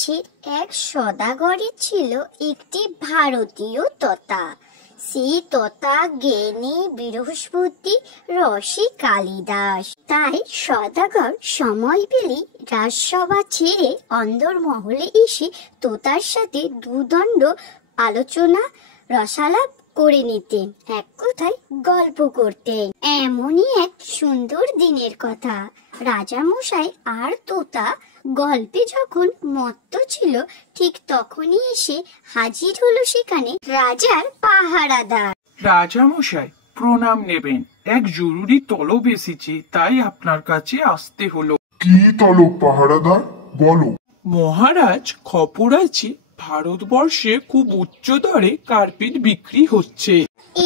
দেশের এক সদাগরের ছিল একটি ভারতীয় তোতা। সেই তোতা জ্ঞানী, বৃহস্পতি, রসে কালিদাস। তাই সদাগর সময় পেলে রাজসভা ছেড়ে অন্দরমহলে এসে তোতার সাথে দুদণ্ড আলোচনা রসালাপ করে নিতেন, এক কথায় গল্প করতেন। এমনই এক সুন্দর দিনের কথা। রাজা মশাই আর তোতা গল্পে যখন মত্ত ছিল, ঠিক তখনই এসে হাজির হলো সেখানে রাজার পাহারাদার। রাজা মশাই, প্রণাম নেবেন। এক জরুরি তলব এসেছে, তাই আপনার কাছে আসতে হলো। কি তলব পাহারাদার, বলো। মহারাজ, খবর আছে ভারতবর্ষে খুব উচ্চ দরে কার্পেট বিক্রি হচ্ছে।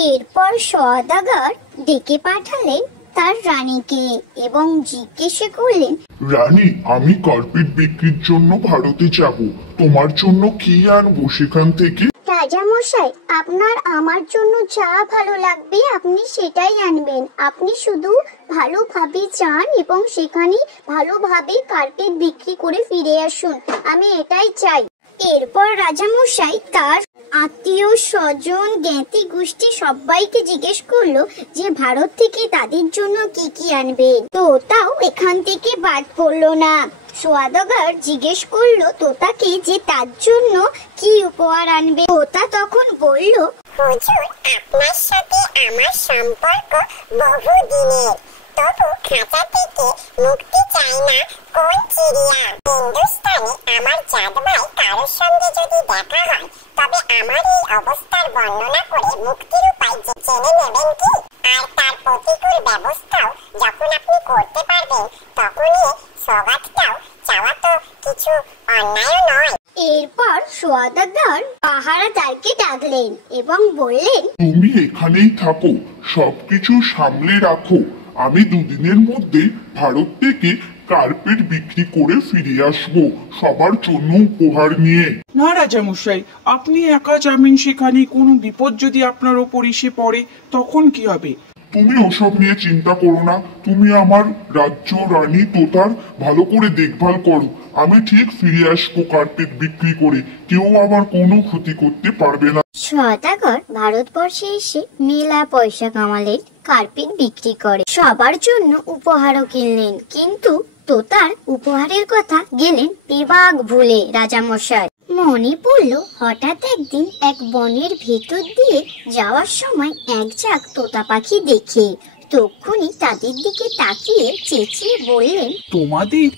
এরপর সওদাগর ডেকে পাঠালেন তার রানীকে এবং জিজ্ঞেস করলেন, রানী, আমি কার্পেট বিক্রির জন্য ভারতে যাব, তোমার জন্য কি আনবো সেখান থেকে? রাজা মশাই, আপনার আমার জন্য যা ভালো লাগবে আপনি সেটাই আনবেন। আপনি শুধু ভালোভাবে যান এবং সেখানে ভালোভাবে কার্পেট বিক্রি করে ফিরে আসুন, আমি এটাই চাই। এরপর রাজা মশাই তার আত্মীয় স্বজন, জ্ঞাতি গোষ্ঠী সবাইকে জিজ্ঞেস করলো যে ভারত থেকে তাদের জন্য কি কি আনবে। তোতাও এখান থেকে বাদ পড়লো না। সওদাগর জিজ্ঞেস করলো তোতাকে যে তার জন্য কি উপহার আনবে। তোতা তখন বলল, হুজুর, আপনার সাথে আমার সম্পর্ক বহুদিনের, তবু খাঁচা থেকে মুক্তি চাই না কোন চিড়িয়া। হিন্দুস্তানে আমার জাত ভাই কারোর সঙ্গে যদি দেখা হয়, তবে আমার এই অবস্থার বর্ণনা করে মুক্তির উপায় জেনে নেবেন কি? আর তার প্রতিকূল ব্যবস্থাও যখন আপনি করতে পারবেন, তখনই সওগাতটাও চাওয়া তো কিছু অন্যায় নয়। এরপর সওদাগর পাহারাদারকে ডাকলেন এবং বললেন, তুমি এখানেই থাকো, সবকিছু সামলে রাখো। আমি দুদিনের মধ্যে ভারত থেকে কার্পেট বিক্রি করে ফিরে আসবো, সবার জন্য উপহার নিয়ে। না রাজা মশাই, আপনি একা যাবেন সেখানে, কোনো বিপদ যদি আপনার ওপর এসে পড়ে তখন কি হবে? তুমি ওসব নিয়ে চিন্তা করো না, তুমি আমার রাজ্য রানী তোতার ভালো করে দেখভাল করো। আমি ঠিক ফিরে আসবো কার্পেট বিক্রি করে, কেউ আমার কোনো ক্ষতি করতে পারবে না। সওদাগর ভারতবর্ষে এসে মেলা পয়সা কামালেন, কার্পেট বিক্রি করে সবার জন্য উপহারও কিনলেন। কিন্তু তোতার উপহারের কথা গেলেন বেবাগ ভুলে রাজা মশাই। মনে পড়লো হঠাৎ একদিন এক বনের ভেতর দিয়ে যাওয়ার সময় এক ঝাঁক তোতা পাখি দেখে তক্ষুনি তাদের দিকে তাকিয়ে চেঁচিয়ে বললেন, তোমাদের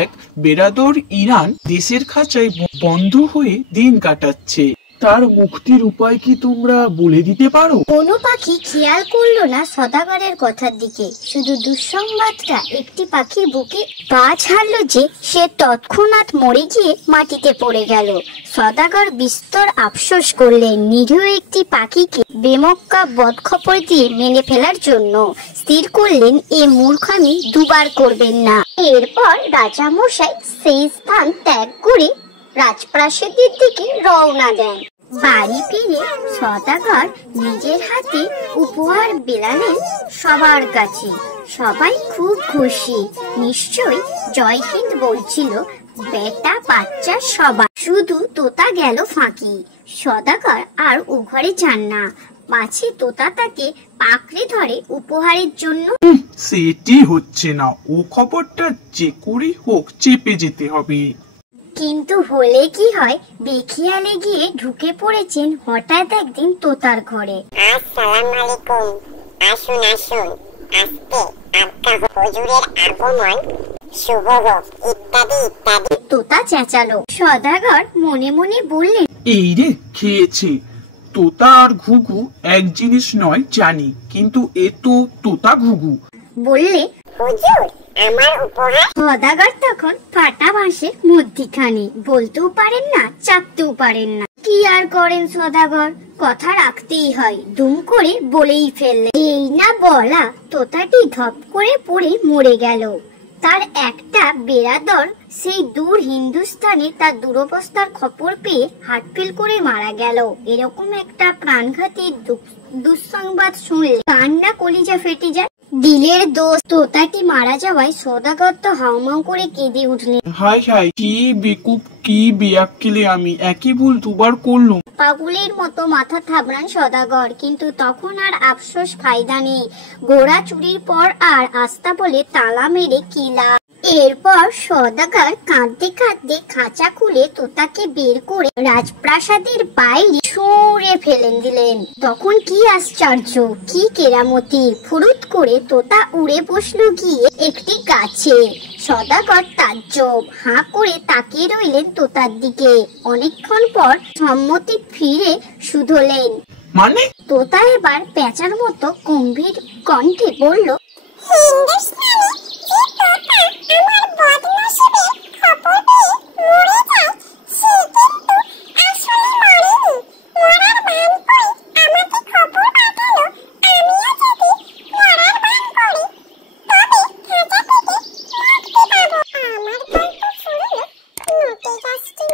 এক বেরাদর ইরান দেশের খাঁচায় বন্ধ হয়ে দিন কাটাচ্ছে, তার মুক্তির উপায় কি তোমরা বলে দিতে পারো? কোনো পাখি খেয়াল করলো না সওদাগরের কথার দিকে। শুধু দুঃসংবাদটা একটি পাখির বুকে পা ছাড়লো যে সে তৎক্ষণাৎ মরে গিয়ে মাটিতে পড়ে গেল। সওদাগর বিস্তর আফসোস করলেন, নিরীহ একটি পাখিকে বেমক্কা বদখবর দিয়ে মেনে ফেলার জন্য স্থির করলেন এ মূর্খামি দুবার করবেন না। এরপর রাজা মশাই সেই স্থান ত্যাগ করে রাজপ্রাসাদের দিকে রওনা দেন। বাড়ি ফিরে সওদাগর নিজের হাতে উপহার বিলালেন সবার কাছে। সবাই খুব খুশি, নিশ্চয়ই জয় হিন্দ বলছিল বেটা বাচ্চা সবাই। শুধু তোতা গেল ফাঁকি। সওদাগর আর ও ঘরে যান না, মাছি তোতা তাকে পাকড়ে ধরে উপহারের জন্য। সেটি হচ্ছে না, ও খবরটা যে করে হোক চেপে যেতে হবে। কিন্তু হলে কি হয়, বেখিয়ালে গিয়ে ঢুকে পড়েছেন হঠাৎ একদিন তোতার ঘরে। আসসালামু আলাইকুম, আসুন আসুন, আজকে আপনার হুজুরের আগমন শুভ হোক, ইত্যাদি ইত্যাদি। তোতা চেঁচালো। সওদাগর মনে মনে বললেন, এই রে খেয়েছে। তোতা আর ঘুঘু এক জিনিস নয় জানি, কিন্তু এ তো তোতা ঘুঘু। বললে, হুজুর আমার উপহার। সওদাগর তখন ফাটা ভাষে মধ্যিখানে, বলতেও পারেন না চাপতেও পারেন না। কি আর করেন সওদাগর, কথা রাখতেই হয়, দুম করে বলেই ফেললেন। এই না বলা, তোতাটি ধপ করে পড়ে মরে গেল। তার একটা বেরাদর সেই দূর হিন্দুস্তানে তার দুরবস্থার খবর পেয়ে হার্টফেল করে মারা গেল। এরকম একটা প্রাণঘাতী দুঃসংবাদ শুনলে কান্না কলিজা ফেটে যায়। দিলের দোষ তোতাটি মারা যাওয়ায় সওদাগর তো হাউমাউ করে কেঁদে উঠলেন। হায় হায়, কি বেকুব, কি বেয়াক্কেলে আমি, একই ভুল দুবার করলুম। পাগলের মতো মাথা থাবড়ান সওদাগর, কিন্তু তখন আর আফসোস ফায়দা নেই। গোড়া চুরির পর আর আস্তা বলে তালা মেরে কিলা। এরপর সওদাগর কাঁদতে কাঁদতে খাঁচা খুলে তোতাকে বের করে রাজপ্রাসাদের বাইরে ছুঁড়ে ফেলে দিলেন। তখন কি আশ্চর্য, কি কেরামতি! ফুরুত করে তোতা উড়ে বসলো গিয়ে একটি গাছে। সওদাগর তাজ্জব, হাঁ করে তাকিয়ে রইলেন তোতার দিকে। অনেকক্ষণ পর সম্মতি ফিরে শুধলেন। মানে? তোতা এবার পেঁচার মতো গম্ভীর কণ্ঠে বলল, হিন্দুস্তানি যে তোতা আমার বদনসিবে খবর পেয়ে মরে যায়, সে কিন্তু আসলে মরেনি। মরার ভান করে আমাকে খবর পাঠালো, আমিও যদি মরার ভান করি তবে খাঁচা থেকে মুক্তি পাবো। আমার গল্প শুনলো নোটে গাছটি।